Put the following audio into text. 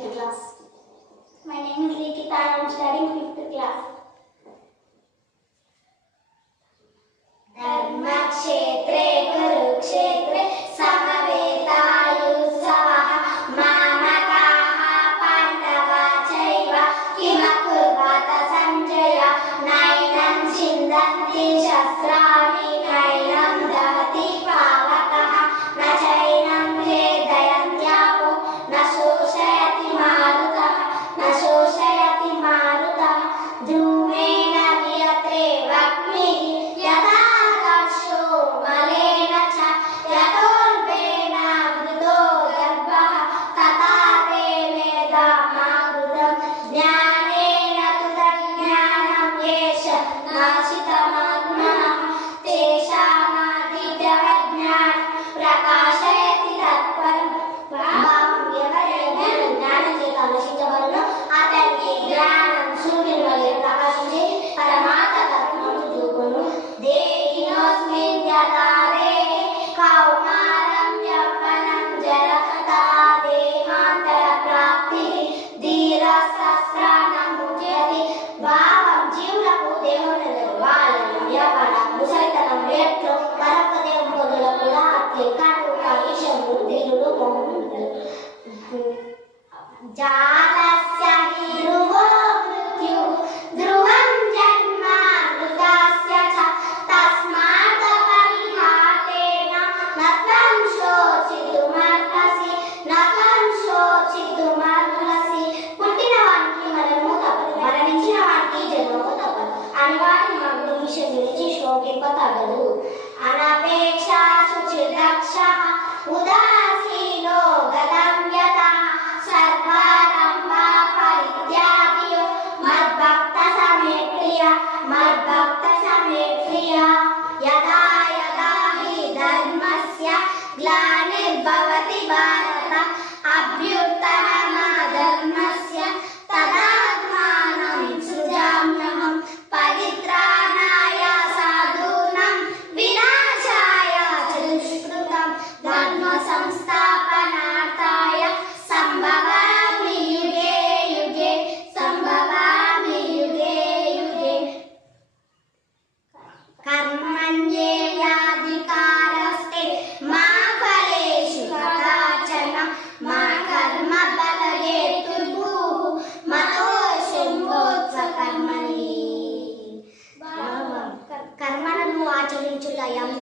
8th class. My name is Likita. I am studying 5th class. धर्मक्षेत्रे कुरुक्षेत्रे समवेतायुत्सवः मामकाः पाण्डवा चैव किमकुर्वत सञ्जय नैनं छिन्दन्ति शस्त्राणि नैनं दहति पावकः न चैनं भेदयन्त्यापो न शोषयति मारुतः धूमेन वियते वह्निः यथा मलेन च यतोर्वेण मृदो गर्भः तथा ते वेदामावृतं ज्ञानेन तु तज्ज्ञानं येष नाशितमात्मनः तेषामादित्यवज्ञानं प्रकाशयति तत्परं ఎవరైనా జ్ఞానం చేత నశించబడును అతనికి జ్ఞానం సూర్యుని వలె ప్రకాశించి పరమాత్మ తత్వము చూపును దేహినోస్మిన్ యథా దేహి కౌమారం యవ్వనం జర తథా దేహాంతర ప్రాప్తిః ధీరసహస్రాణం ముచ్యతే భావం జీవులకు దేవుని బాల్యం యవ్వనం ముసలితనం ఎట్లు మరొక దేవం పొందులకు రాత్రి కనుక ఈశం బుద్ధిలు మోహములు